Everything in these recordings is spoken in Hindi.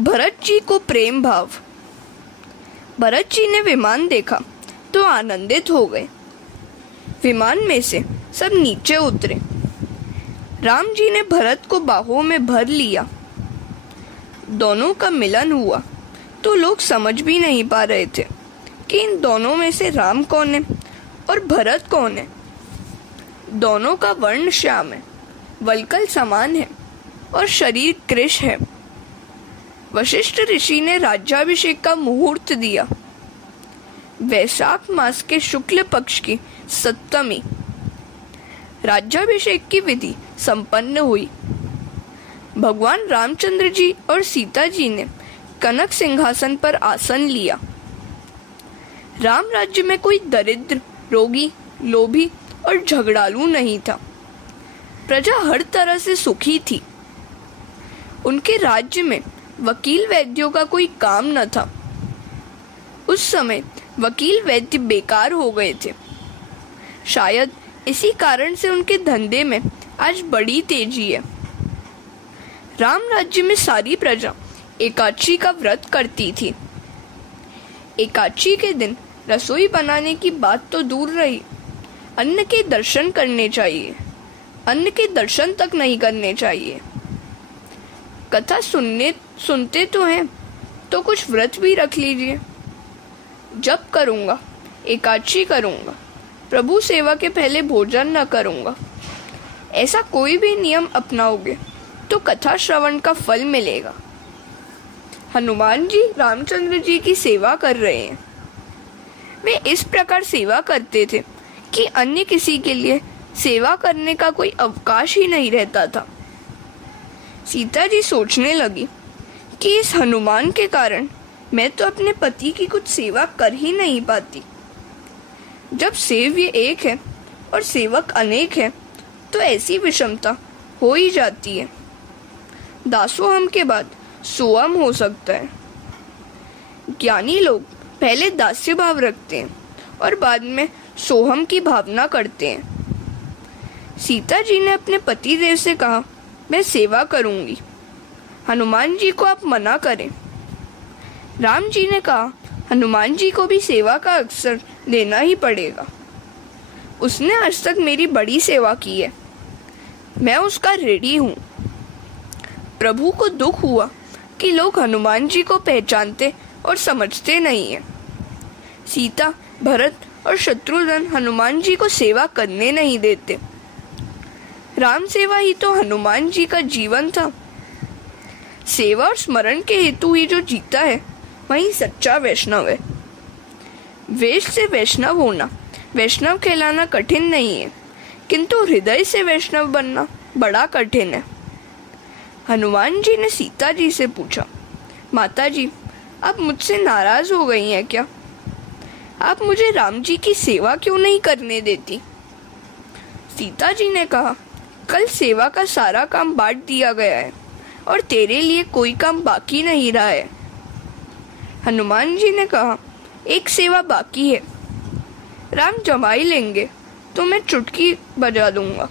भरत जी को प्रेम भाव। भरत जी ने विमान देखा तो आनंदित हो गए। विमान में से सब नीचे उतरे। राम जी ने भरत को बाहों में भर लिया। दोनों का मिलन हुआ तो लोग समझ भी नहीं पा रहे थे कि इन दोनों में से राम कौन है और भरत कौन है। दोनों का वर्ण श्याम है, वल्कल समान है और शरीर कृश है। वशिष्ठ ऋषि ने राज्याभिषेक का मुहूर्त दिया। वैशाख मास के शुक्ल पक्ष की सप्तमी राज्याभिषेक की विधि संपन्न हुई। भगवान रामचंद्र जी और सीता जी ने कनक सिंहासन पर आसन लिया। राम राज्य में कोई दरिद्र, रोगी, लोभी और झगड़ालू नहीं था। प्रजा हर तरह से सुखी थी। उनके राज्य में वकील वैद्यों का कोई काम न था। उस समय वकील वैद्य बेकार हो गए थे। शायद इसी कारण से उनके धंधे में आज बड़ी तेजी है। राम राज्य में सारी प्रजा एकादशी का व्रत करती थी। एकादशी के दिन रसोई बनाने की बात तो दूर रही, अन्न के दर्शन करने चाहिए। अन्न के दर्शन तक नहीं करने चाहिए। कथा सुनते तो हैं, तो कुछ व्रत भी रख लीजिए। जप करूंगा, एकादशी करूंगा, प्रभु सेवा के पहले भोजन न करूंगा, ऐसा कोई भी नियम अपनाओगे तो कथा श्रवण का फल मिलेगा। हनुमान जी रामचंद्र जी की सेवा कर रहे हैं। वे इस प्रकार सेवा करते थे कि अन्य किसी के लिए सेवा करने का कोई अवकाश ही नहीं रहता था। सीता जी सोचने लगी कि इस हनुमान के कारण मैं तो अपने पति की कुछ सेवा कर ही नहीं पाती। जब सेव्य एक है और सेवक अनेक है तो ऐसी विषमता हो ही जाती है। दासोहम के बाद सोहम हो सकता है। ज्ञानी लोग पहले दास्य भाव रखते हैं और बाद में सोहम की भावना करते हैं। सीता जी ने अपने पति देव से कहा, मैं सेवा करूंगी, हनुमान जी को आप मना करें। राम जी ने कहा, हनुमान जी को भी सेवा का अवसर देना ही पड़ेगा। उसने आज तक मेरी बड़ी सेवा की है, मैं उसका ऋणी हूँ। प्रभु को दुख हुआ कि लोग हनुमान जी को पहचानते और समझते नहीं है। सीता, भरत और शत्रुघ्न हनुमान जी को सेवा करने नहीं देते। राम सेवा ही तो हनुमान जी का जीवन था। सेवा और स्मरण के हेतु ही जो जीता है वही सच्चा वैष्णव है। वेश से वैष्णव होना, वैष्णव कहलाना कठिन नहीं है, किंतु हृदय से वैष्णव बनना बड़ा कठिन है। हनुमान जी ने सीता जी से पूछा, माता जी, आप मुझसे नाराज हो गई हैं क्या? आप मुझे राम जी की सेवा क्यों नहीं करने देती? सीता जी ने कहा, कल सेवा का सारा काम बांट दिया गया है और तेरे लिए कोई काम बाकी नहीं रहा है। हनुमान जी ने कहा, एक सेवा बाकी है। राम जमाई लेंगे तो मैं चुटकी बजा दूंगा।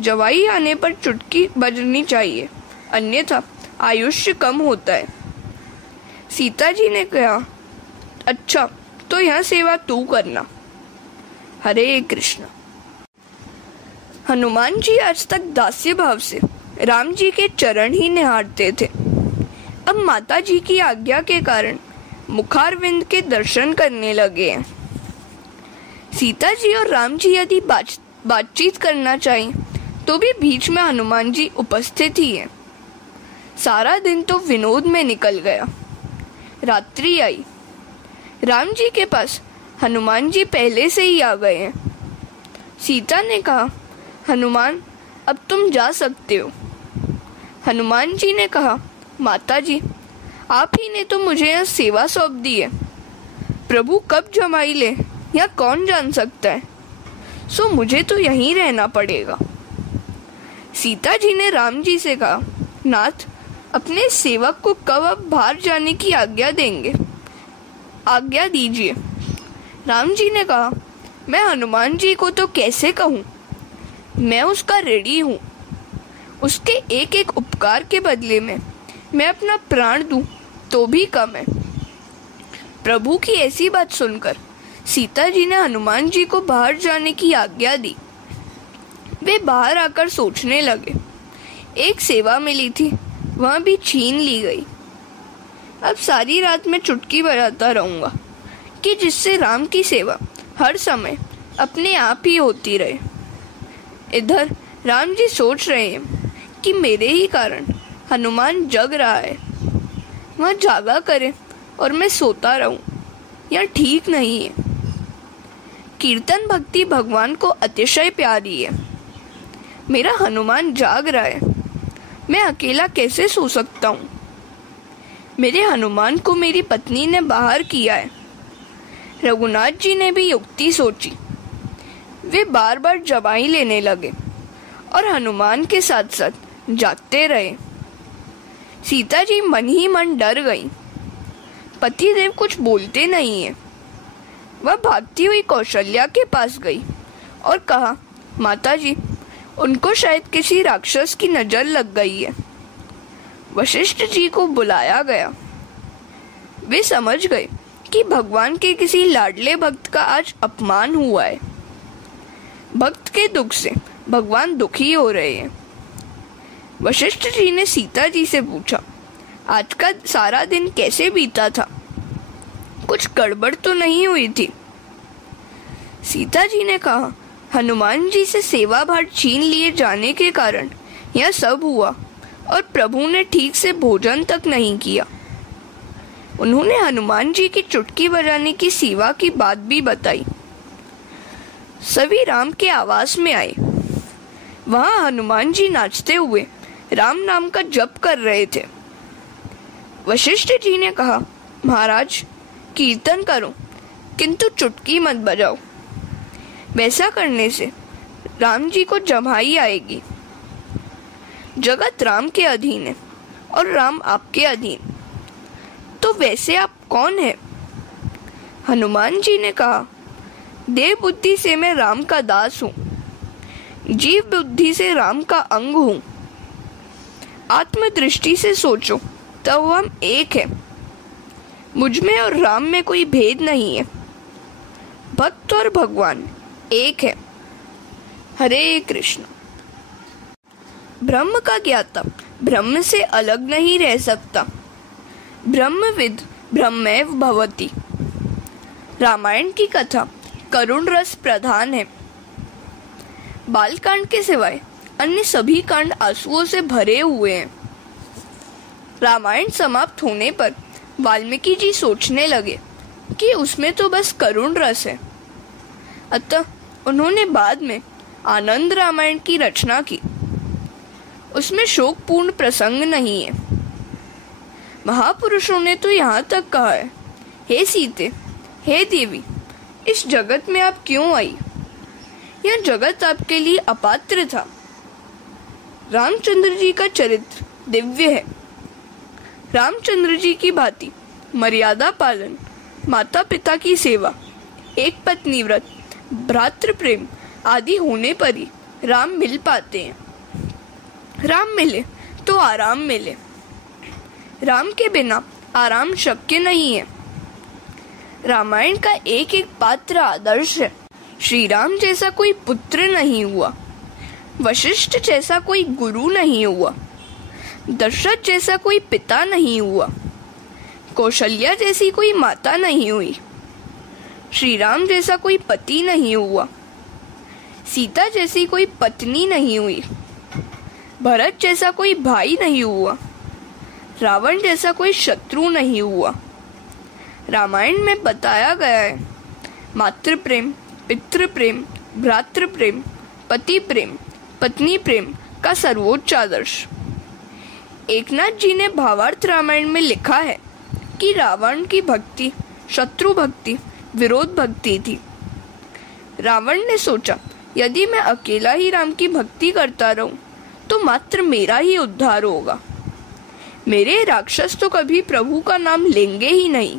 जवाई आने पर चुटकी बजनी चाहिए, अन्यथा आयुष्य कम होता है। सीता जी ने कहा, अच्छा तो यह सेवा तू करना। हरे कृष्ण। हनुमान जी आज तक दास्य भाव से राम जी के चरण ही निहारते थे। अब माता जी की आज्ञा के कारण मुखारविंद के दर्शन करने लगे हैं। सीता जी और राम जी यदि बातचीत करना चाहें तो भी बीच में हनुमान जी उपस्थित ही हैं। सारा दिन तो विनोद में निकल गया। रात्रि आई। राम जी के पास हनुमान जी पहले से ही आ गए हैं। सीता ने कहा, हनुमान, अब तुम जा सकते हो। हनुमान जी ने कहा, माता जी, आप ही ने तो मुझे यह सेवा सौंप दी है। प्रभु कब जमाई ले यह कौन जान सकता है, सो मुझे तो यहीं रहना पड़ेगा। सीता जी ने राम जी से कहा, नाथ, अपने सेवक को कब अब बाहर जाने की आज्ञा देंगे? आज्ञा दीजिए। राम जी ने कहा, मैं हनुमान जी को तो कैसे कहूँ, मैं उसका ऋणी हूँ। उसके एक एक उपकार के बदले में मैं अपना प्राण दूं तो भी कम है। प्रभु की ऐसी बात सुनकर सीता जी ने हनुमान जी को बाहर जाने की आज्ञा दी। वे बाहर आकर सोचने लगे। एक सेवा मिली थी, वह भी छीन ली गई। अब सारी रात मैं चुटकी बजाता रहूंगा कि जिससे राम की सेवा हर समय अपने आप ही होती रहे। इधर राम जी सोच रहे हैं कि मेरे ही कारण हनुमान जग रहा है। वह जागा करे और मैं सोता रहूं, यह ठीक नहीं है। कीर्तन भक्ति भगवान को अतिशय प्यारी है। मेरा हनुमान जाग रहा है, मैं अकेला कैसे सो सकता हूँ। मेरे हनुमान को मेरी पत्नी ने बाहर किया है। रघुनाथ जी ने भी युक्ति सोची। वे बार बार जवाई लेने लगे और हनुमान के साथ साथ जागते रहे। सीता जी मन ही मन डर गई। पतिदेव कुछ बोलते नहीं है। वह भागती हुई कौशल्या के पास गई और कहा, माता जी, उनको शायद किसी राक्षस की नजर लग गई है। वशिष्ठ जी को बुलाया गया। वे समझ गए कि भगवान के किसी लाडले भक्त का आज अपमान हुआ है। भक्त के दुख से भगवान दुखी हो रहे हैं। वशिष्ठ जी ने सीता जी से पूछा, आज का सारा दिन कैसे बीता था? कुछ गड़बड़ तो नहीं हुई थी? सीता जी ने कहा, हनुमान जी से सेवा भार छीन लिए जाने के कारण यह सब हुआ और प्रभु ने ठीक से भोजन तक नहीं किया। उन्होंने हनुमान जी की चुटकी बजाने की सेवा की बात भी बताई। सभी राम के आवास में आए। वहां हनुमान जी नाचते हुए राम नाम का जप कर रहे थे। वशिष्ठ जी ने कहा, महाराज, कीर्तन करो किंतु चुटकी मत बजाओ। वैसा करने से राम जी को जम्हाई आएगी। जगत राम के अधीन है और राम आपके अधीन, तो वैसे आप कौन है? हनुमान जी ने कहा, देह बुद्धि से मैं राम का दास हूँ, जीव बुद्धि से राम का अंग हूँ। आत्मदृष्टि से सोचो तब हम एक है। मुझ में और राम में कोई भेद नहीं है। भक्त और भगवान एक है। हरे कृष्ण। ब्रह्म का ज्ञाता ब्रह्म से अलग नहीं रह सकता। ब्रह्मविद ब्रह्मैव भवति। रामायण की कथा करुण रस प्रधान है। बालकांड के सिवाय अन्य सभी कांड आंसुओं से भरे हुए हैं। रामायण समाप्त होने पर वाल्मीकि जी सोचने लगे कि उसमें तो बस करुण रस है। अतः उन्होंने बाद में आनंद रामायण की रचना की। उसमें शोकपूर्ण प्रसंग नहीं है। महापुरुषों ने तो यहाँ तक कहा है, हे सीते, हे देवी, इस जगत में आप क्यों आई? यह जगत आपके लिए अपात्र था। रामचंद्र जी का चरित्र दिव्य है। रामचंद्र जी की भांति मर्यादा पालन, माता पिता की सेवा, एक पत्नी व्रत, भ्रातृ प्रेम आदि होने पर ही राम मिल पाते हैं। राम मिले तो आराम मिले। राम के बिना आराम शक्य नहीं है। रामायण का एक एक पात्र आदर्श है। श्री राम जैसा कोई पुत्र नहीं हुआ, वशिष्ठ जैसा कोई गुरु नहीं हुआ, दशरथ जैसा कोई पिता नहीं हुआ, कौशल्या जैसी कोई माता नहीं हुई, श्री राम जैसा कोई पति नहीं हुआ, सीता जैसी कोई पत्नी नहीं हुई, भरत जैसा कोई भाई नहीं हुआ, रावण जैसा कोई शत्रु नहीं हुआ। रामायण में बताया गया है, मातृ प्रेम, पितृ प्रेम, भ्रातृ प्रेम, पति प्रेम, पत्नी प्रेम का सर्वोच्च आदर्श। एकनाथ जी ने भावार्थ रामायण में लिखा है कि रावण की भक्ति शत्रु भक्ति, विरोध भक्ति थी। रावण ने सोचा, यदि मैं अकेला ही राम की भक्ति करता रहूं तो मात्र मेरा ही उद्धार होगा। मेरे राक्षस तो कभी प्रभु का नाम लेंगे ही नहीं।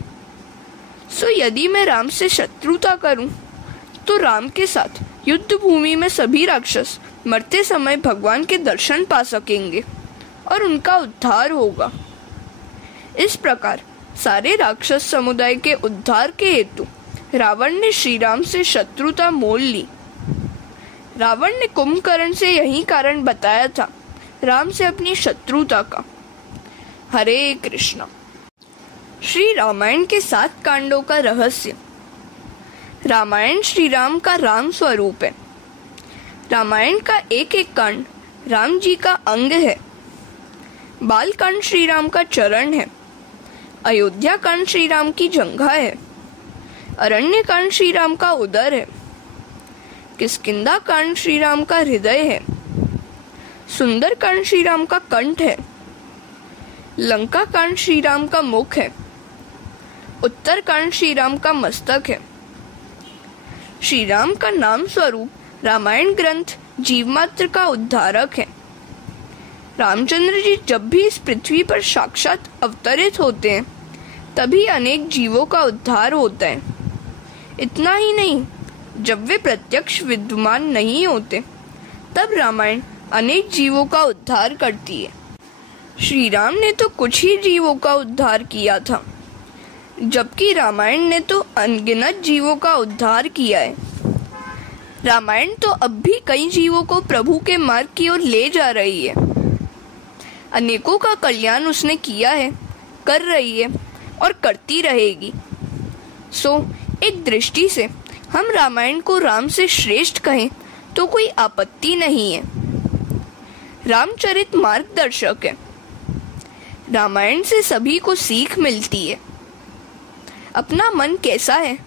सो यदि मैं राम से शत्रुता करूं तो राम के साथ युद्ध भूमि में सभी राक्षस मरते समय भगवान के दर्शन पा सकेंगे और उनका उद्धार होगा। इस प्रकार सारे राक्षस समुदाय के उद्धार के हेतु रावण ने श्री राम से शत्रुता मोल ली। रावण ने कुंभकर्ण से यही कारण बताया था राम से अपनी शत्रुता का। हरे कृष्णा। श्री रामायण के 7 कांडों का रहस्य। रामायण श्री राम का राम स्वरूप है। रामायण का एक एक कांड राम जी का अंग है। बाल कांड श्री राम का चरण है। अयोध्या कांड श्री राम की जंघा है। अरण्य कांड श्री राम का उदर है। किष्किंधा कांड श्री राम का हृदय है। सुंदर कांड श्री राम का कंठ है। लंका कांड श्री राम का मुख है। उत्तर कांड श्री राम का मस्तक है। श्री राम का नाम स्वरूप रामायण ग्रंथ जीवमात्र का उद्धारक है। रामचंद्र जी जब भी इस पृथ्वी पर साक्षात अवतरित होते हैं तभी अनेक जीवों का उद्धार होता है। इतना ही नहीं, जब वे प्रत्यक्ष विद्यमान नहीं होते तब रामायण अनेक जीवों का उद्धार करती है। श्री राम ने तो कुछ ही जीवों का उद्धार किया था, जबकि रामायण ने तो अनगिनत जीवों का उद्धार किया है। रामायण तो अब भी कई जीवों को प्रभु के मार्ग की ओर ले जा रही है। अनेकों का कल्याण उसने किया है, कर रही है और करती रहेगी। सो एक दृष्टि से हम रामायण को राम से श्रेष्ठ कहें तो कोई आपत्ति नहीं है। रामचरित मार्गदर्शक है। रामायण से सभी को सीख मिलती है। अपना मन कैसा है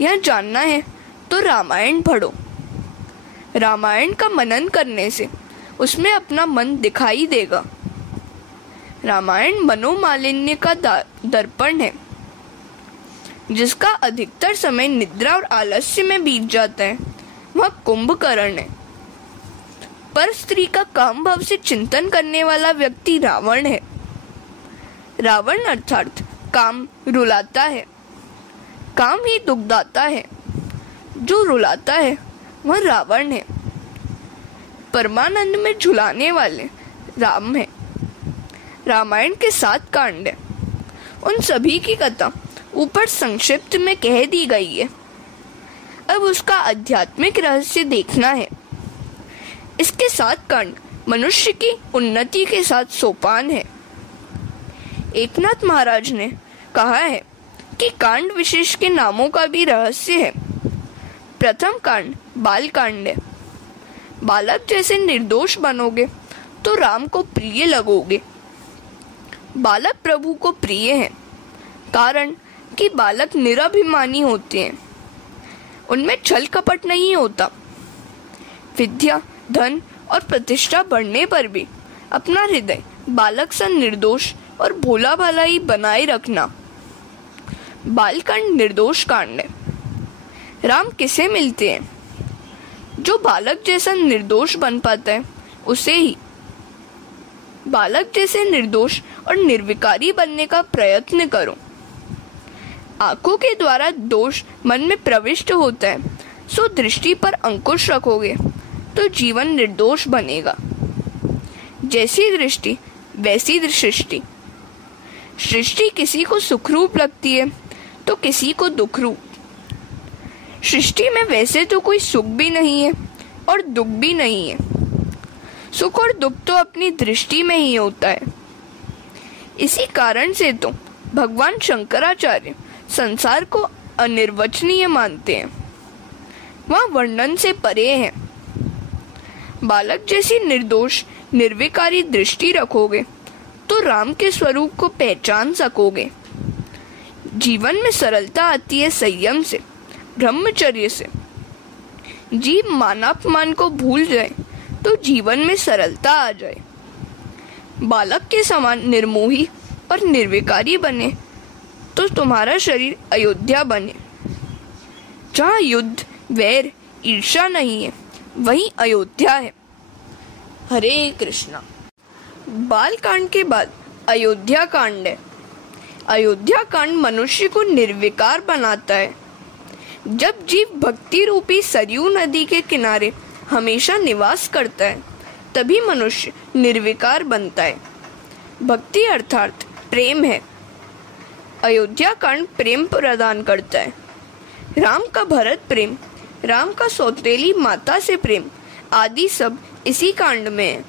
यह जानना है तो रामायण पढ़ो। रामायण का मनन करने से उसमें अपना मन दिखाई देगा। रामायण मनोमालिन्य का दर्पण है, जिसका अधिकतर समय निद्रा और आलस्य में बीत जाता है, वह कुंभकर्ण है। पर स्त्री का काम भाव से चिंतन करने वाला व्यक्ति रावण है। रावण अर्थात काम रुलाता है। काम ही दुखदाता है। जो रुलाता है वह रावण है। परमानंद में झुलाने वाले राम है। रामायण के 7 कांड है। उन सभी की कथा ऊपर संक्षिप्त में कह दी गई है। अब उसका आध्यात्मिक रहस्य देखना है। इसके 7 कांड मनुष्य की उन्नति के 7 सोपान है। एकनाथ महाराज ने कहा है कि कांड विशेष के नामों का भी रहस्य है। प्रथम कांड बाल कांड है। बालक जैसे निर्दोष बनोगे तो राम को प्रिय लगोगे। बालक प्रभु को प्रिय है, कारण कि बालक निराभिमानी होते हैं। उनमें छल कपट नहीं होता। विद्या, धन और प्रतिष्ठा बढ़ने पर भी अपना हृदय बालक सा निर्दोष और भोला भाला ही बनाए रखना। बालकांड निर्दोष कांड है। राम किसे मिलते हैं? जो बालक जैसा निर्दोष बन पाता है उसे ही। बालक जैसे निर्दोष और निर्विकारी बनने का प्रयत्न करो। आंखों के द्वारा दोष मन में प्रविष्ट होता है, सो दृष्टि पर अंकुश रखोगे तो जीवन निर्दोष बनेगा। जैसी दृष्टि वैसी सृष्टि। सृष्टि किसी को सुखरूप लगती है तो किसी को दुखरूप। सृष्टि में वैसे तो कोई सुख भी नहीं है और दुख भी नहीं है। सुख और दुख तो अपनी दृष्टि में ही होता है। इसी कारण से तो भगवान शंकराचार्य संसार को अनिर्वचनीय मानते हैं। वह वर्णन से परे है। बालक जैसी निर्दोष निर्विकारी दृष्टि रखोगे तो राम के स्वरूप को पहचान सकोगे। जीवन में सरलता आती है संयम से, ब्रह्मचर्य से। जीव मानापमान को भूल जाए तो जीवन में सरलता आ जाए। बालक के समान निर्मोही और निर्विकारी बने तो तुम्हारा शरीर अयोध्या बने। जहाँ युद्ध, वैर, ईर्ष्या नहीं है वही अयोध्या है। हरे कृष्णा। बाल कांड के बाद अयोध्या कांड है। अयोध्या कांड मनुष्य को निर्विकार बनाता है। जब जीव भक्ति रूपी सरयू नदी के किनारे हमेशा निवास करता है तभी मनुष्य निर्विकार बनता है। भक्ति अर्थात प्रेम है। अयोध्या कांड प्रेम प्रदान करता है। राम का भरत प्रेम, राम का सौतेली माता से प्रेम आदि सब इसी कांड में है।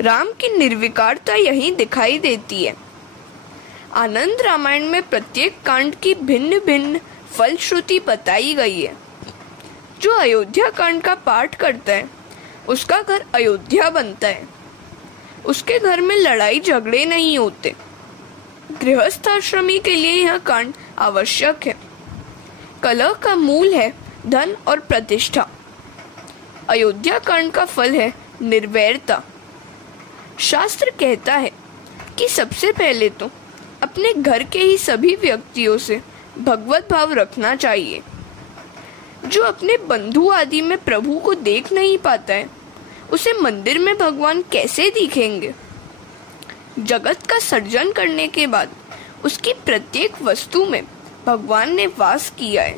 राम की निर्विकारता यहीं दिखाई देती है। आनंद रामायण में प्रत्येक कांड की भिन्न भिन्न फलश्रुति बताई गई है। जो अयोध्या कांड का पाठ करता है उसका घर अयोध्या बनता है। उसके घर में लड़ाई झगड़े नहीं होते। गृहस्थाश्रमी के लिए यह कांड आवश्यक है। कलह का मूल है धन और प्रतिष्ठा। अयोध्या कांड का फल है निर्वैरता। शास्त्र कहता है कि सबसे पहले तो अपने घर के ही सभी व्यक्तियों से भगवत भाव रखना चाहिए। जो अपने बंधु आदि में प्रभु को देख नहीं पाता है उसे मंदिर में भगवान कैसे दिखेंगे। जगत का सर्जन करने के बाद उसकी प्रत्येक वस्तु में भगवान ने वास किया है।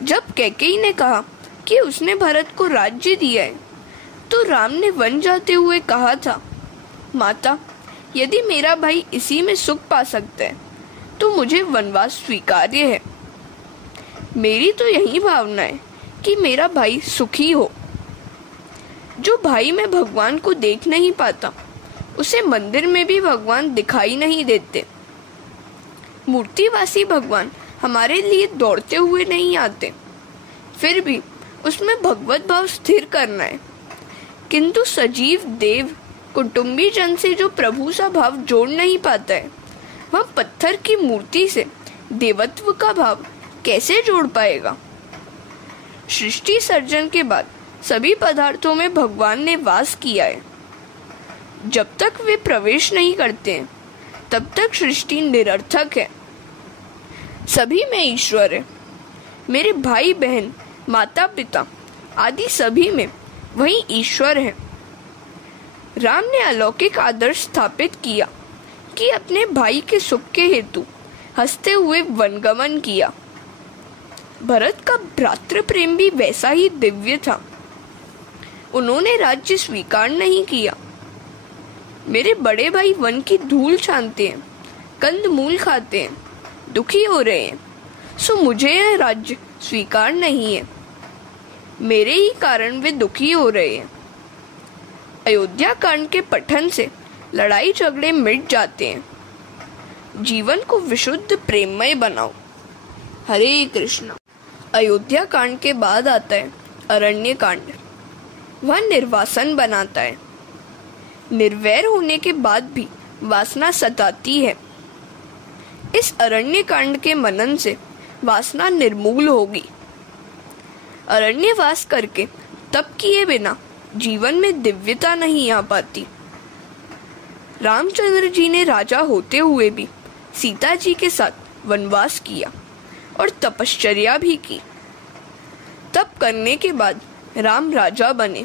जब कैकेयी ने कहा कि उसने भरत को राज्य दिया है तो राम ने वन जाते हुए कहा था, माता, यदि मेरा भाई इसी में सुख पा सकता है तो मुझे वनवास स्वीकार्य है। मेरी तो यही भावना है कि मेरा भाई सुखी हो। जो भाई में भगवान को देख नहीं पाता उसे मंदिर में भी भगवान दिखाई नहीं देते। मूर्तिवासी भगवान हमारे लिए दौड़ते हुए नहीं आते, फिर भी उसमें भगवत भाव स्थिर करना है। किंतु सजीव देव कुटुंबी जन से जो प्रभु सा भाव जोड़ नहीं पाता है वह पत्थर की मूर्ति से देवत्व का भाव कैसे जोड़ पाएगा। सृष्टि सर्जन के बाद सभी पदार्थों में भगवान ने वास किया है। जब तक वे प्रवेश नहीं करते हैं तब तक सृष्टि निरर्थक है। सभी में ईश्वर है। मेरे भाई बहन, माता पिता आदि सभी में वही ईश्वर है। राम ने अलौकिक आदर्श स्थापित किया कि अपने भाई के सुख के हेतु हंसते हुए वनगमन किया। भरत का भ्रातृ प्रेम भी वैसा ही दिव्य था। उन्होंने राज्य स्वीकार नहीं किया। मेरे बड़े भाई वन की धूल छानते हैं, कंद मूल खाते हैं, दुखी हो रहे हैं, सो मुझे यह राज्य स्वीकार नहीं है। मेरे ही कारण वे दुखी हो रहे हैं। अयोध्या कांड के पठन से लड़ाई झगड़े मिट जाते हैं। जीवन को विशुद्ध प्रेममय बनाओ। हरे कृष्ण। अयोध्या कांड के बाद आता है अरण्य कांड। वह निर्वासन बनाता है। निर्वैर होने के बाद भी वासना सताती है। इस अरण्य कांड के मनन से वासना निर्मूल होगी। अरण्यवास करके तप किए बिना जीवन में दिव्यता नहीं आ पाती। रामचंद्र जी ने राजा होते हुए भी सीता जी के साथ वनवास किया और तपश्चर्या भी की। तप करने के बाद राम राजा बने।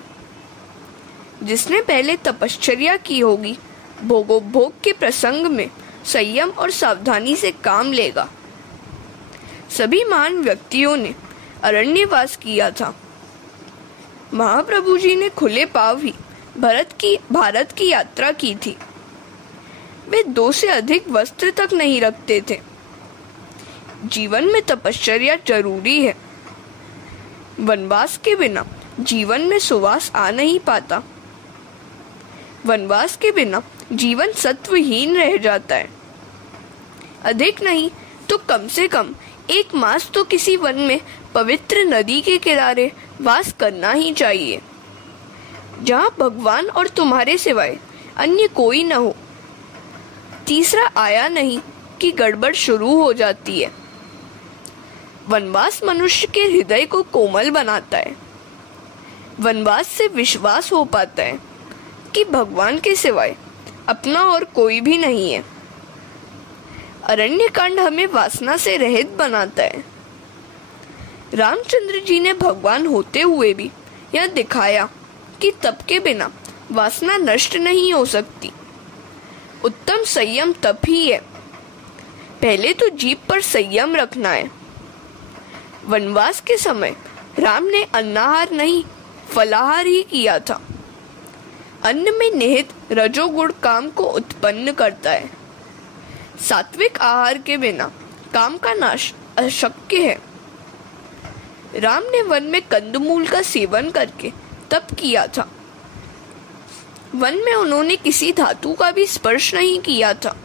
जिसने पहले तपश्चर्या की होगी भोगोपभोग के प्रसंग में संयम और सावधानी से काम लेगा। सभी महान व्यक्तियों ने अरण्यवास किया था। महाप्रभु जी ने खुले पांव ही भारत की यात्रा की थी। वे 2 से अधिक वस्त्र तक नहीं रखते थे। जीवन में तपश्चर्या जरूरी है। वनवास के बिना जीवन में सुवास आ नहीं पाता। वनवास के बिना जीवन सत्वहीन रह जाता है। अधिक नहीं तो कम से कम 1 मास तो किसी वन में पवित्र नदी के किनारे वास करना ही चाहिए, जहाँ भगवान और तुम्हारे सिवाय अन्य कोई न हो। तीसरा आया नहीं कि गड़बड़ शुरू हो जाती है। वनवास मनुष्य के हृदय को कोमल बनाता है। वनवास से विश्वास हो पाता है कि भगवान के सिवाय अपना और कोई भी नहीं है। अरण्य कांड हमें वासना से रहित बनाता है। रामचंद्र जी ने भगवान होते हुए भी यह दिखाया कि तप के बिना वासना नष्ट नहीं हो सकती। उत्तम संयम तप ही है। पहले तो जीभ पर संयम रखना है। वनवास के समय राम ने अन्नाहार नहीं फलाहार ही किया था। अन्न में निहित रजोगुण काम को उत्पन्न करता है। सात्विक आहार के बिना काम का नाश अशक्य है। राम ने वन में कंदमूल का सेवन करके तप किया था। वन में उन्होंने किसी धातु का भी स्पर्श नहीं किया था।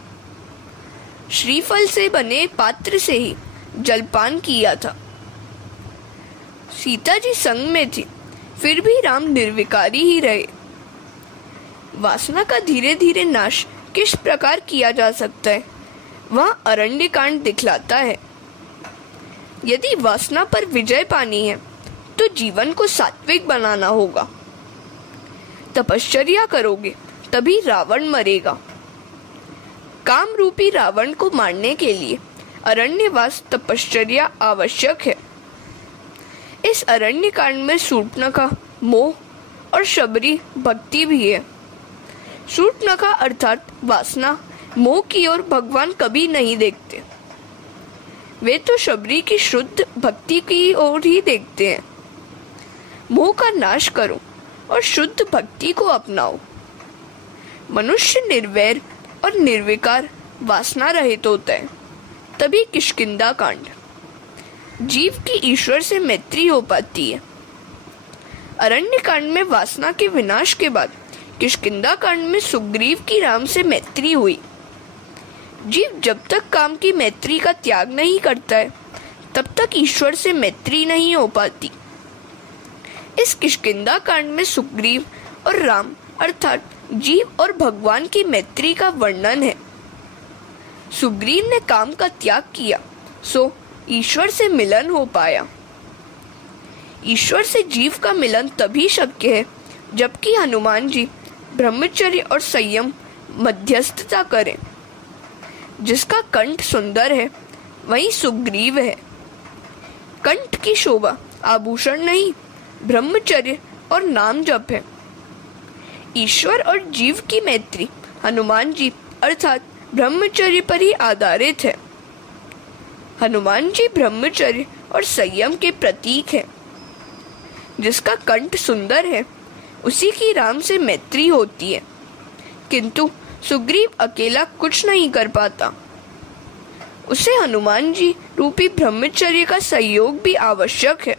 श्रीफल से बने पात्र से ही जलपान किया था। सीता जी संग में थी, फिर भी राम निर्विकारी ही रहे। वासना का धीरे धीरे नाश किस प्रकार किया जा सकता है, वह अरण्य कांड दिखलाता है। यदि वासना पर विजय पानी है तो जीवन को सात्विक बनाना होगा। तपश्चर्या करोगे तभी रावण मरेगा। काम रूपी रावण को मारने के लिए अरण्यवास तपश्चर्या आवश्यक है। इस अरण्य कांड में शूर्पणखा मोह और शबरी भक्ति भी है। शूर्पणखा अर्थात वासना मोह की ओर भगवान कभी नहीं देखते। वे तो शबरी की शुद्ध भक्ति की ओर ही देखते हैं। मोह का नाश करो और शुद्ध भक्ति को अपनाओ। मनुष्य निर्वैर और निर्विकार वासना रहित होता है, तभी किष्किंधा कांड। जीव की ईश्वर से मैत्री हो पाती है। अरण्य कांड में वासना के विनाश के बाद किष्किंधा कांड में सुग्रीव की राम से मैत्री हुई। जीव जब तक काम की मैत्री का त्याग नहीं करता है, तब तक ईश्वर से मैत्री नहीं हो पाती। इस किष्किंधा कांड में सुग्रीव और राम अर्थात जीव और भगवान की मैत्री का वर्णन है। सुग्रीव ने काम का त्याग किया, सो ईश्वर से मिलन हो पाया। ईश्वर से जीव का मिलन तभी शक्य है जबकि हनुमान जी ब्रह्मचर्य और संयम मध्यस्थता करें। जिसका कंठ सुंदर है वही सुग्रीव है। कंठ की शोभा आभूषण नहीं, ब्रह्मचर्य और नाम जप है। ईश्वर और जीव की मैत्री हनुमान जी अर्थात ब्रह्मचर्य पर ही आधारित है। हनुमान जी ब्रह्मचर्य और संयम के प्रतीक हैं। जिसका कंठ सुंदर है उसी की राम से मैत्री होती है, किंतु सुग्रीव अकेला कुछ नहीं कर पाता। उसे हनुमान जी रूपी ब्रह्मचर्य का सहयोग भी आवश्यक है।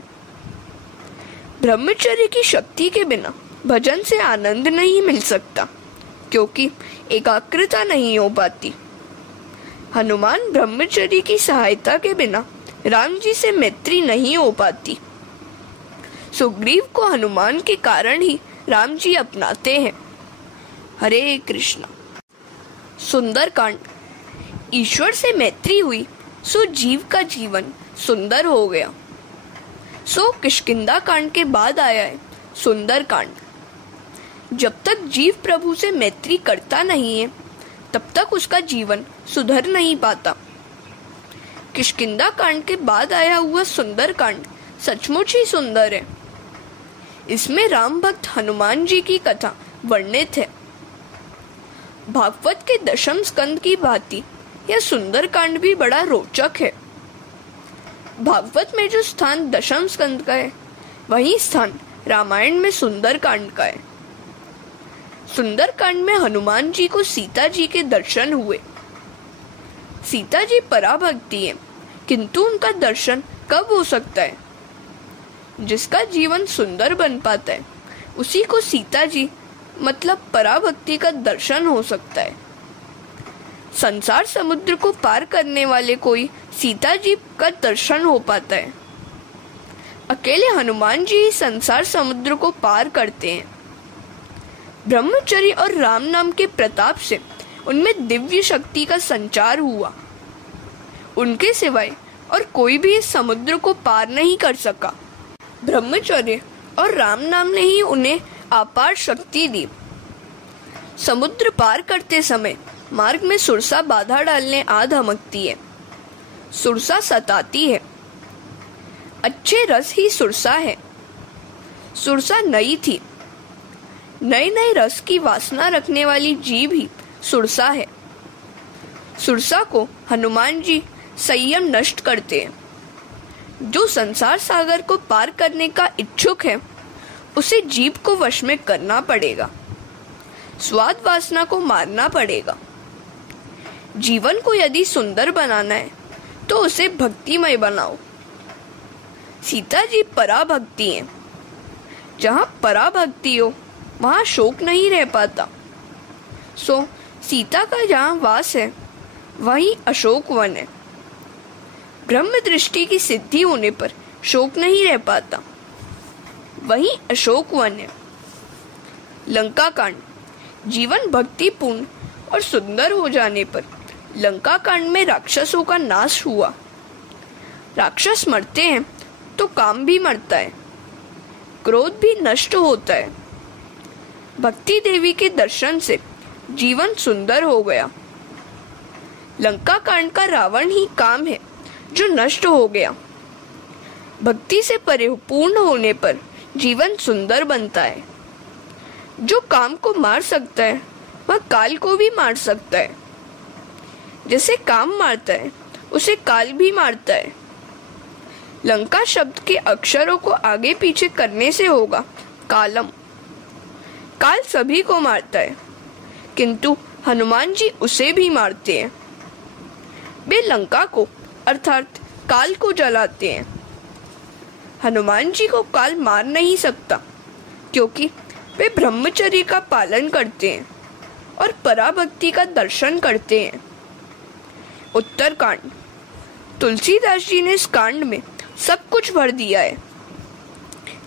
ब्रह्मचर्य की शक्ति के बिना भजन से आनंद नहीं मिल सकता, क्योंकि एकाग्रता नहीं हो पाती। हनुमान ब्रह्मचर्य की सहायता के बिना राम जी से मैत्री नहीं हो पाती। सुग्रीव को हनुमान के कारण ही राम जी अपनाते हैं। हरे कृष्ण। सुंदरकांड। ईश्वर से मैत्री हुई सो जीव का जीवन सुंदर हो गया। सो किष्किंधा कांड के बाद आया है सुंदरकांड। जब तक जीव प्रभु से मैत्री करता नहीं है तब तक उसका जीवन सुधर नहीं पाता। किष्किंधा कांड के बाद आया हुआ सुंदरकांड सचमुच ही सुंदर है। इसमें राम भक्त हनुमान जी की कथा वर्णित है। भागवत के दशम स्कंद की भांति यह सुंदरकांड भी बड़ा रोचक है। भागवत में जो स्थान दशम स्कंद का है वही स्थान रामायण में सुंदरकांड का है। सुंदरकांड में हनुमान जी को सीता जी के दर्शन हुए। सीता जी पराभक्ति है, किंतु उनका दर्शन कब हो सकता है? जिसका जीवन सुंदर बन पाता है उसी को सीता जी मतलब पराभक्ति का दर्शन हो सकता है। संसार समुद्र को पार करने वाले कोई सीता जी का दर्शन हो पाता है। अकेले हनुमान जी ही संसार समुद्र को पार करते हैं। ब्रह्मचर्य और राम नाम के प्रताप से उनमें दिव्य शक्ति का संचार हुआ। उनके सिवाय और कोई भी इस समुद्र को पार नहीं कर सका। ब्रह्मचर्य और राम नाम ने ही उन्हें अपार शक्ति दी। समुद्र पार करते समय मार्ग में सुरसा बाधा डालने आ धमकती है। सुरसा सताती है। अच्छे रस ही सुरसा है। सुरसा नई थी। नए नए रस की वासना रखने वाली जीव ही सुरसा है। सुरसा को हनुमान जी संयम नष्ट करते हैं। जो संसार सागर को पार करने का इच्छुक है उसे जीव को वश में करना पड़ेगा। स्वाद वासना को मारना पड़ेगा। जीवन को यदि सुंदर बनाना है तो उसे भक्तिमय बनाओ। सीता जी पराभक्ति हैं। जहाँ पराभक्ति हो वहाँ शोक नहीं रह पाता। सो सीता का जहाँ वास है वहीं अशोक वन है। ब्रह्म दृष्टि की सिद्धि होने पर शोक नहीं रह पाता, वहीं अशोक वन है। लंका कांड। जीवन भक्तिपूर्ण और सुंदर हो जाने पर लंका कांड में राक्षसों का नाश हुआ। राक्षस मरते हैं तो काम भी मरता है, क्रोध भी नष्ट होता है। भक्ति देवी के दर्शन से जीवन सुंदर हो गया। लंका कांड का रावण ही काम है जो नष्ट हो गया। भक्ति से परिपूर्ण होने पर जीवन सुंदर बनता है। जो काम को मार सकता है वह काल को भी मार सकता है। जैसे काम मारता है उसे काल भी मारता है। लंका शब्द के अक्षरों को आगे पीछे करने से होगा कालम। काल सभी को मारता है, किंतु हनुमान जी उसे भी मारते हैं। वे लंका को अर्थात काल को जलाते हैं। हनुमान जी को काल मार नहीं सकता, क्योंकि वे ब्रह्मचर्य का पालन करते हैं और पराभक्ति का दर्शन करते हैं। उत्तरकांड। तुलसीदास जी ने इस कांड में सब कुछ भर दिया है।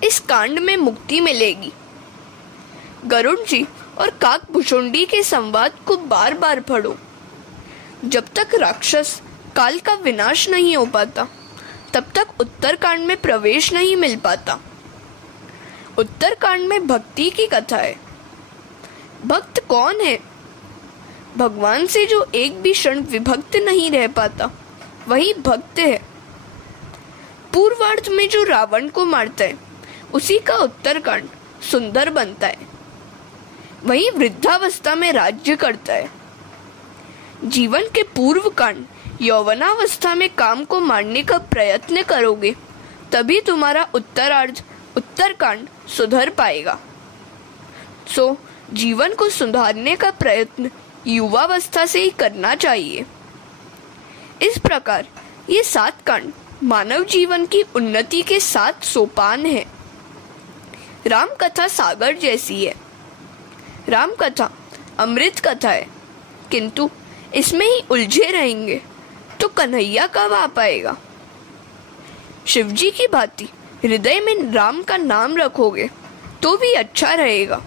इस कांड में मुक्ति मिलेगी। गरुड़ जी और काकभुशुंडी के संवाद को बार बार पढ़ो। जब तक राक्षस काल का विनाश नहीं हो पाता तब तक उत्तरकांड में प्रवेश नहीं मिल पाता। उत्तरकांड में भक्ति की कथा है। भक्त कौन है? भगवान से जो एक भी क्षण विभक्त नहीं रह पाता वही भक्त है। पूर्वार्ध में जो रावण को मारता है उसी का उत्तरकांड सुंदर बनता है। वही वृद्धावस्था में राज्य करता है। जीवन के पूर्व कांड यौवनावस्था में काम को मारने का प्रयत्न करोगे तभी तुम्हारा उत्तरार्ध उत्तरकांड सुधर पाएगा। सो जीवन को सुधारने का प्रयत्न युवावस्था से ही करना चाहिए। इस प्रकार ये 7 कांड मानव जीवन की उन्नति के 7 सोपान है। राम कथा सागर जैसी है। राम कथा अमृत कथा है, किंतु इसमें ही उलझे रहेंगे तो कन्हैया कब आ पाएगा? शिवजी की भांति हृदय में राम का नाम रखोगे तो भी अच्छा रहेगा।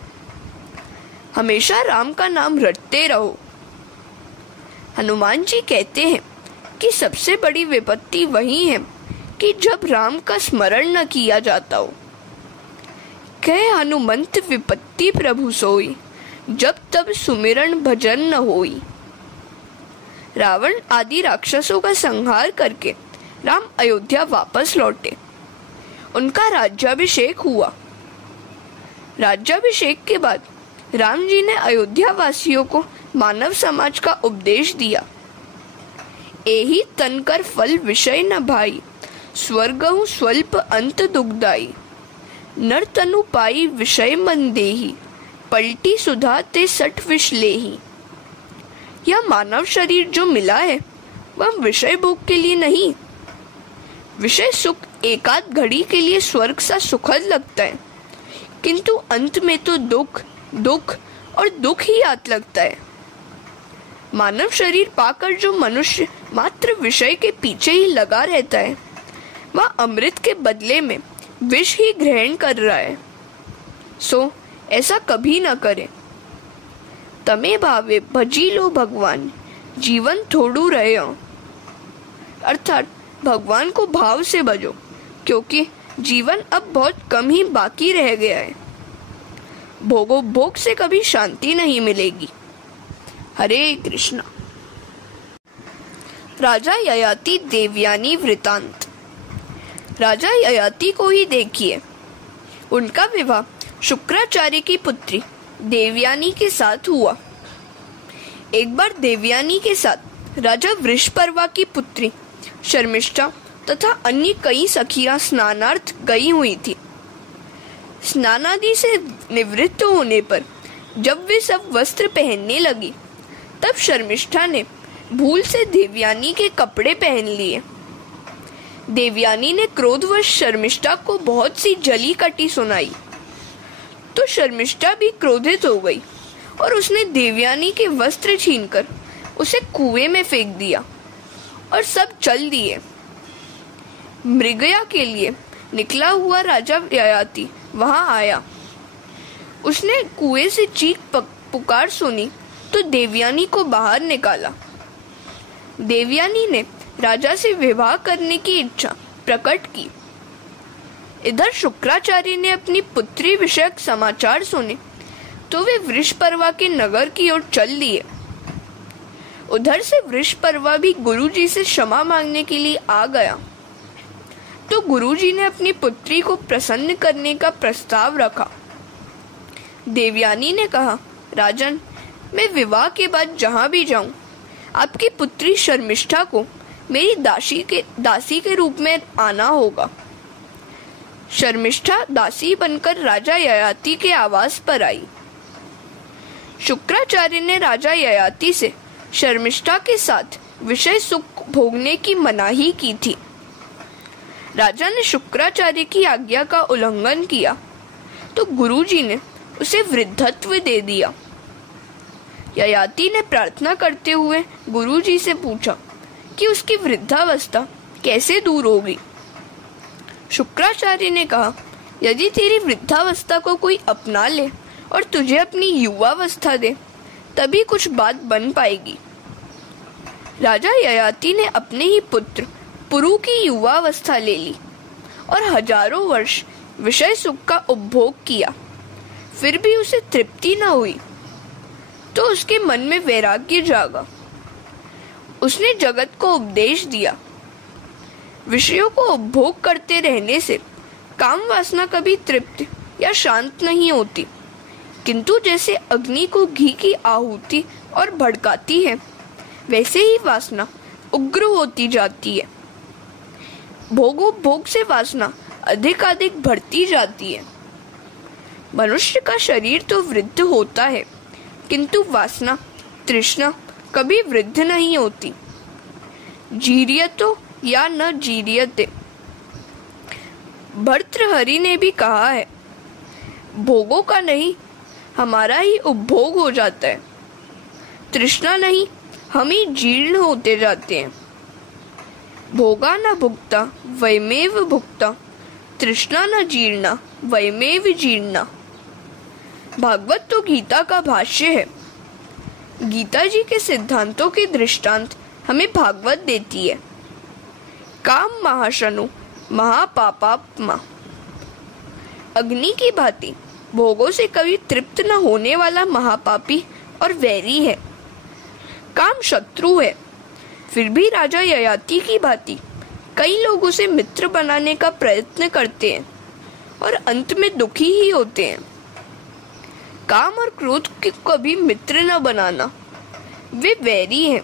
हमेशा राम का नाम रटते रहो। हनुमान जी कहते हैं कि सबसे बड़ी विपत्ति वही है कि जब राम का स्मरण न किया जाता हो। कहे हनुमंत विपत्ति प्रभु सोई, जब तब सुमिरन भजन न होई। रावण आदि राक्षसों का संहार करके राम अयोध्या वापस लौटे। उनका राज्याभिषेक हुआ। राज्याभिषेक के बाद राम जी ने अयोध्या वासियों को मानव समाज का उपदेश दिया। एही तनकर फल विषय न भाई, स्वर्गहु स्वल्प अंत दुखदाई। नर तनु पाई विषय मन देही, पलटी सुधा ते सठ विष लेही। यह मानव शरीर जो मिला है वह विषय भोग के लिए नहीं। विषय सुख एकाध घड़ी के लिए स्वर्ग सा सुखद लगता है, किंतु अंत में तो दुख दुख और दुख ही याद लगता है। मानव शरीर पाकर जो मनुष्य मात्र विषय के पीछे ही लगा रहता है वह अमृत के बदले में विष ही ग्रहण कर रहा है। सो ऐसा कभी न करे। तमे भावे भजी लो भगवान, जीवन थोड़ू रहे हो। अर्थात भगवान को भाव से भजो, क्योंकि जीवन अब बहुत कम ही बाकी रह गया है। भोगो भोग से कभी शांति नहीं मिलेगी। हरे कृष्णा। राजा ययाति देवयानी वृतांत। राजा ययाति को ही देखिए। उनका विवाह शुक्राचार्य की पुत्री देवयानी के साथ हुआ। एक बार देवयानी के साथ राजा वृषपर्वा की पुत्री शर्मिष्ठा तथा अन्य कई सखियां स्नानार्थ गई हुई थी। स्नानादि से निवृत्त होने पर जब वे सब वस्त्र पहनने लगी तब शर्मिष्ठा ने भूल से देवयानी के कपड़े पहन लिए। देवयानी ने क्रोधवश शर्मिष्ठा को बहुत सी जली कटी सुनाई तो शर्मिष्ठा भी क्रोधित हो गई और उसने देवयानी के वस्त्र छीनकर उसे कुएं में फेंक दिया और सब चल दिए। मृगया के लिए निकला हुआ राजा ययाति वहां आया। उसने कुएं से चीख पुकार सुनी तो देवयानी को बाहर निकाला। देवयानी ने राजा से विवाह करने की इच्छा प्रकट की। इधर शुक्राचार्य ने अपनी पुत्री विषयक समाचार सुने तो वे वृषपर्वा के नगर की ओर चल दिए। उधर से वृषपर्वा भी गुरुजी से क्षमा मांगने के लिए आ गया तो गुरुजी ने अपनी पुत्री को प्रसन्न करने का प्रस्ताव रखा। देवयानी ने कहा, राजन, मैं विवाह के बाद जहां भी जाऊं, आपकी पुत्री शर्मिष्ठा को मेरी दासी के रूप में आना होगा। शर्मिष्ठा दासी बनकर राजा ययाति के आवास पर आई। शुक्राचार्य ने राजा ययाति से शर्मिष्ठा के साथ विषय सुख भोगने की मनाही की थी। राजा ने शुक्राचार्य की आज्ञा का उल्लंघन किया तो गुरुजी ने उसे वृद्धत्व दे दिया। ययाति ने प्रार्थना करते हुए गुरुजी से पूछा कि उसकी वृद्धावस्था कैसे दूर होगी। शुक्राचार्य ने कहा, यदि तेरी वृद्धावस्था को कोई अपना ले और तुझे अपनी युवावस्था दे तभी कुछ बात बन पाएगी। राजा ययाति ने अपने ही पुत्र पुरु की युवावस्था ले ली और हजारों वर्ष विषय सुख का उपभोग किया, फिर भी उसे तृप्ति न हुई तो उसके मन में वैराग्य जागा। उसने जगत को उपदेश दिया, विषयों को उपभोग करते रहने से काम वासना कभी तृप्त या शांत नहीं होती, किंतु जैसे अग्नि को घी की आहुति और भड़काती है वैसे ही वासना उग्र होती जाती है। भोगोपभोग से वासना अधिक बढ़ती जाती है। मनुष्य का शरीर तो वृद्ध होता है किंतु वासना तृष्णा कभी वृद्ध नहीं होती। जीर्यतो या न जीर्यते। भर्तृहरि ने भी कहा है, भोगों का नहीं हमारा ही उपभोग हो जाता है, तृष्णा नहीं हम ही जीर्ण होते जाते हैं। भोगा न भुक्ता वयमेव भुक्ता, तृष्णा न जीर्णा वयमेव जीर्णा। भागवत तो गीता का भाष्य है। गीता जी के सिद्धांतों के दृष्टांत हमें भागवत देती है। काम महाशनु महापापात्मा। अग्नि की भांति भोगों से कभी तृप्त न होने वाला महापापी और वैरी है। काम शत्रु है, फिर भी राजा ययाति की भांति कई लोग उसे मित्र बनाने का प्रयत्न करते हैं और अंत में दुखी ही होते हैं। काम और क्रोध को कभी मित्र न बनाना, वे वैरी हैं,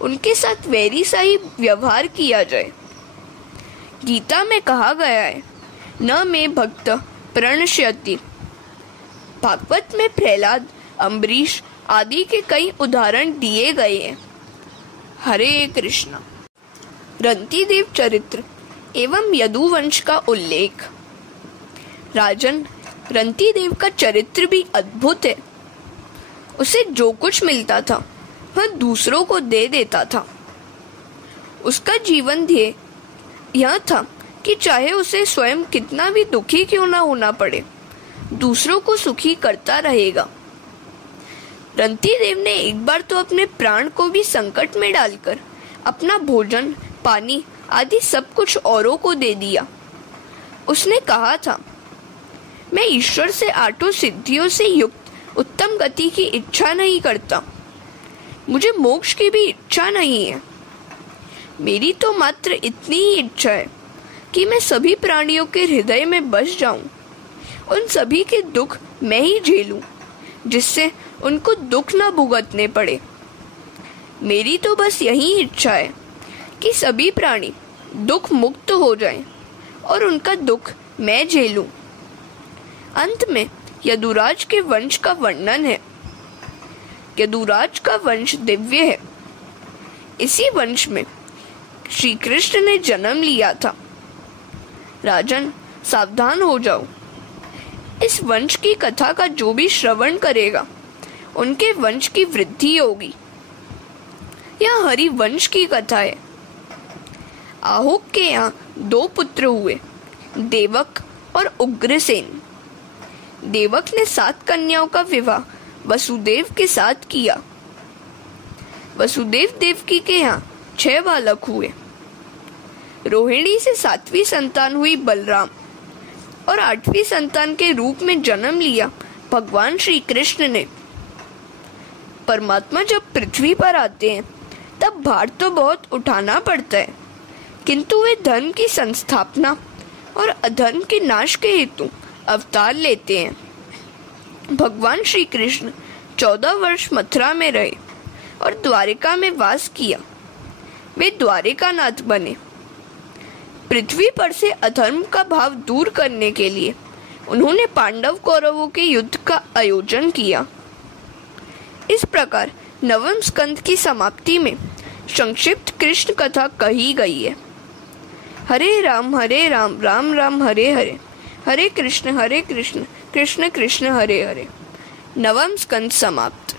उनके साथ वैरी सा ही व्यवहार किया जाए। गीता में कहा गया है, न मे भक्त प्रणश्यति। भागवत में प्रहलाद, अम्बरीश आदि के कई उदाहरण दिए गए हैं। हरे कृष्णा। रंतिदेव चरित्र एवं यदुवंश का उल्लेख। राजन, रंतिदेव का चरित्र भी अद्भुत है। उसे जो कुछ मिलता था वह दूसरों को दे देता था। उसका जीवन ध्येय यह था कि चाहे उसे स्वयं कितना भी दुखी क्यों ना होना पड़े, दूसरों को सुखी करता रहेगा। रंतिदेव ने एक बार तो अपने प्राण को भी संकट में डालकर अपना भोजन, पानी आदि सब कुछ औरों को दे दिया। उसने कहा था, मैं ईश्वर से 8 सिद्धियों से युक्त उत्तम गति की इच्छा नहीं करता, मुझे मोक्ष की भी इच्छा नहीं है। मेरी तो मात्र इतनी ही इच्छा है कि मैं सभी प्राणियों के हृदय में बस जाऊं, उन सभी के दुख मैं ही झेलूं, जिससे उनको दुख न भुगतने पड़े। मेरी तो बस यही इच्छा है कि सभी प्राणी दुख मुक्त हो जाएं और उनका दुख मैं झेलूं। अंत में यदुराज के वंश का वर्णन है। यदुराज का वंश दिव्य है इसी वंश में श्री कृष्ण ने जन्म लिया था। राजन, सावधान हो जाओ। इस वंश की कथा का जो भी श्रवण करेगा उनके वंश की वृद्धि होगी। यह हरि वंश की कथा है। आहुक के यहाँ 2 पुत्र हुए, देवक और उग्रसेन। देवक ने 7 कन्याओं का विवाह वसुदेव के साथ किया। वसुदेव देवकी के यहाँ 6 बालक हुए। रोहिणी से 7वीं संतान हुई बलराम, और 8वीं संतान के रूप में जन्म लिया भगवान श्री कृष्ण ने। परमात्मा जब पृथ्वी पर आते हैं तब भार तो बहुत उठाना पड़ता है, किंतु वे धर्म की संस्थापना और अधर्म के नाश के हेतु अवतार लेते हैं। भगवान श्री कृष्ण 14 वर्ष मथुरा में रहे और द्वारिका में वास किया। वे द्वारिकानाथ बने। पृथ्वी पर से अधर्म का भाव दूर करने के लिए उन्होंने पांडव कौरवों के युद्ध का आयोजन किया। इस प्रकार नवम स्कंद की समाप्ति में संक्षिप्त कृष्ण कथा कही गई है। हरे राम राम राम हरे हरे, हरे कृष्ण कृष्ण कृष्ण हरे हरे। नवम स्कंद समाप्त।